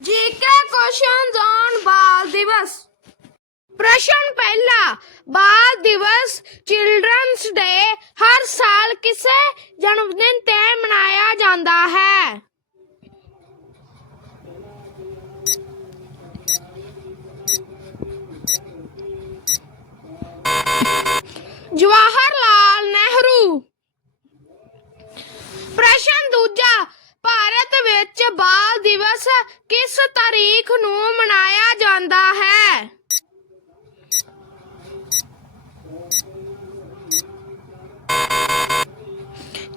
GK questions on ਬਾਲ ਦਿਵਸ। ਪ੍ਰਸ਼ਨ ਪਹਿਲਾ, ਬਾਲ ਦਿਵਸ ਚਿਲਡਰਨਸ ਡੇ ਹਰ ਸਾਲ ਕਿਸੇ ਜਨਮ ਦਿਨ ਤੇ ਮਨਾਇਆ ਜਾਂਦਾ ਹੈ। ਜਵਾਹਰ ਲਾਲ ਨਹਿਰੂ ਪ੍ਰਸ਼ਨ ਦੂਜਾ ਭਾਰਤ ਵਿੱਚ ਬਾਲ ਦਿਵਸ ਕਿਸ ਤਾਰੀਖ ਨੂੰ ਮਨਾਇਆ ਜਾਂਦਾ ਹੈ?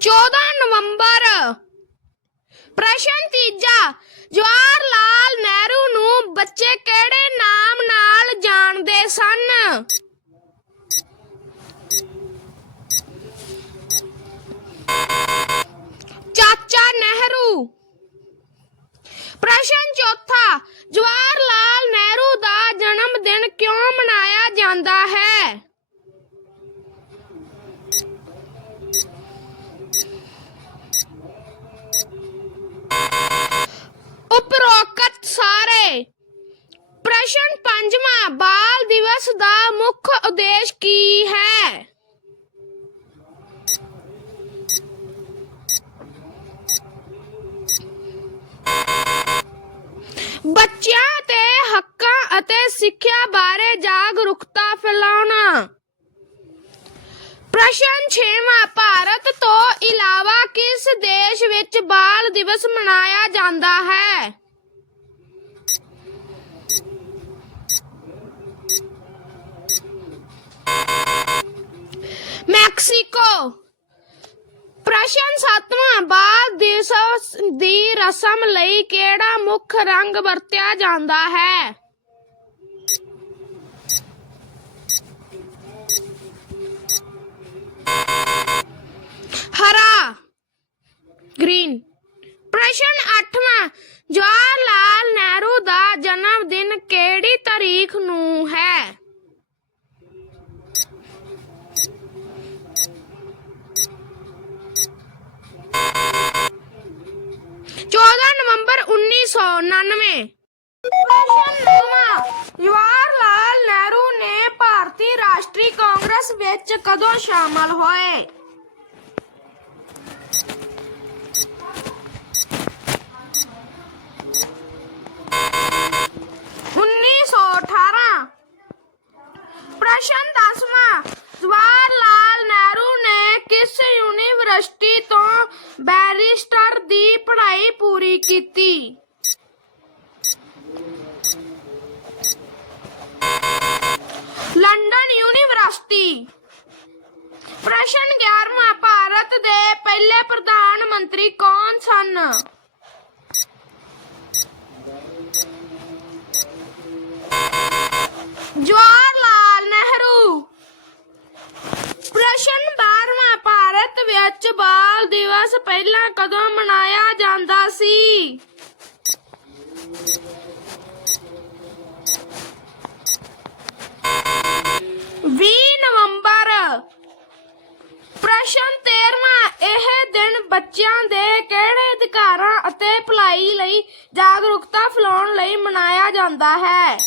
ਚੌਦਾਂ ਨਵੰਬਰ। ਪ੍ਰਸ਼ਨ ਤੀਜਾ, ਜਵਾਹਰ ਲਾਲ ਨਹਿਰੂ ਨੂੰ ਬੱਚੇ ਕਿਹੜੇ ਨਾਮ ਨਾਲ ਜਾਣਦੇ ਸਨ? ਚਾਚਾ ਨਹਿਰੂ। ਪ੍ਰਸ਼ਨ ਚੌਥਾ, ਜਵਾਹਰ ਲਾਲ ਨਹਿਰੂ ਦਾ ਜਨਮ ਦਿਨ ਕਿਉਂ ਮਨਾਇਆ ਜਾਂਦਾ ਹੈ? ਉਪਰੋਕਤ ਸਾਰੇ। ਪ੍ਰਸ਼ਨ ਪੰਜਵਾਂ, ਬਾਲ ਦਿਵਸ ਦਾ ਮੁੱਖ ਉਦੇਸ਼ ਕੀ ਹੈ? ਬੱਚਿਆਂ ਦੇ ਹੱਕਾਂ ਅਤੇ ਸਿੱਖਿਆ ਬਾਰੇ ਜਾਗਰੂਕਤਾ ਫੈਲਾਉਣਾ। ਪ੍ਰਸ਼ਨ 6ਵਾਂ ਭਾਰਤ ਤੋਂ ਇਲਾਵਾ ਕਿਸ ਦੇਸ਼ ਵਿੱਚ ਬਾਲ ਦਿਵਸ ਮਨਾਇਆ ਜਾਂਦਾ ਹੈ? ਮੈਕਸੀਕੋ। ਪ੍ਰਸ਼ਨ 7ਵਾਂ ਬਾਲ ਦਿਵਸ ਦੀ ਰਸਮ ਲਈ ਕਿਹੜਾ ਮੁੱਖ ਰੰਗ ਵਰਤਿਆ ਜਾਂਦਾ ਹੈ? ਹਰਾ, ਗ੍ਰੀਨ। ਪ੍ਰਸ਼ਨ 8ਵਾਂ ਜਵਾਹਰ ਲਾਲ ਨਹਿਰੂ ਦਾ ਜਨਮ ਦਿਨ ਕਿਹੜੀ ਤਾਰੀਖ ਨੂੰ ਹੈ ਚੌਦਾਂ ਨਵੰਬਰ 1999 ਪ੍ਰਸ਼ਨ ਨੌਵਾਂ ਜਵਾਹਰ ਲਾਲ ਨਹਿਰੂ ਨੇ ਭਾਰਤੀ ਰਾਸ਼ਟਰੀ ਕਾਂਗਰਸ ਵਿੱਚ ਕਦੋਂ ਸ਼ਾਮਲ ਹੋਏ ਉੱਨੀ ਸੌ ਅਠਾਰਾਂ ਪ੍ਰਸ਼ਨ ਦਸਵਾਂ ਜਵਾਹਰ ਲਾਲ ਨਹਿਰੂ ਨੇ ਕਿਸ ਯੂਨੀਵਰਸਿਟੀ ਤੋਂ ਬੈਰਿਸਟਰ ਦੀ ਪੜ੍ਹਾਈ ਪੂਰੀ ਕੀਤੀ ਭਾਰਤ ਦੇ ਪਹਿਲੇ ਪ੍ਰਧਾਨ ਮੰਤਰੀ ਕੌਣ ਸਨ? ਜਵਾਹਰ ਲਾਲ ਨਹਿਰੂ। ਪ੍ਰਸ਼ਨ 12ਵਾਂ ਭਾਰਤ ਵਿੱਚ ਬਾਲ ਦਿਵਸ ਪਹਿਲਾਂ ਕਦੋਂ ਮਨਾਇਆ ਜਾਂਦਾ ਸੀ ਵੀਹ ਨਵੰਬਰ ਪ੍ਰਸ਼ਨ 13ਵਾਂ ਇਹ ਦਿਨ ਬੱਚਿਆਂ ਦੇ ਕਿਹੜੇ ਅਧਿਕਾਰਾਂ ਅਤੇ ਭਲਾਈ ਲਈ ਜਾਗਰੂਕਤਾ ਫੈਲਾਉਣ ਲਈ ਮਨਾਇਆ ਜਾਂਦਾ ਹੈ?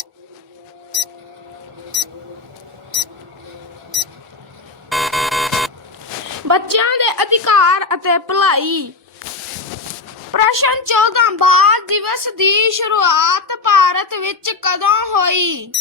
ਬੱਚਿਆਂ ਦੇ ਅਧਿਕਾਰ ਅਤੇ ਭਲਾਈ। ਪ੍ਰਸ਼ਨ 14 ਬਾਲ ਦਿਵਸ ਦੀ ਸ਼ੁਰੂਆਤ ਭਾਰਤ ਵਿੱਚ ਕਦੋਂ ਹੋਈ?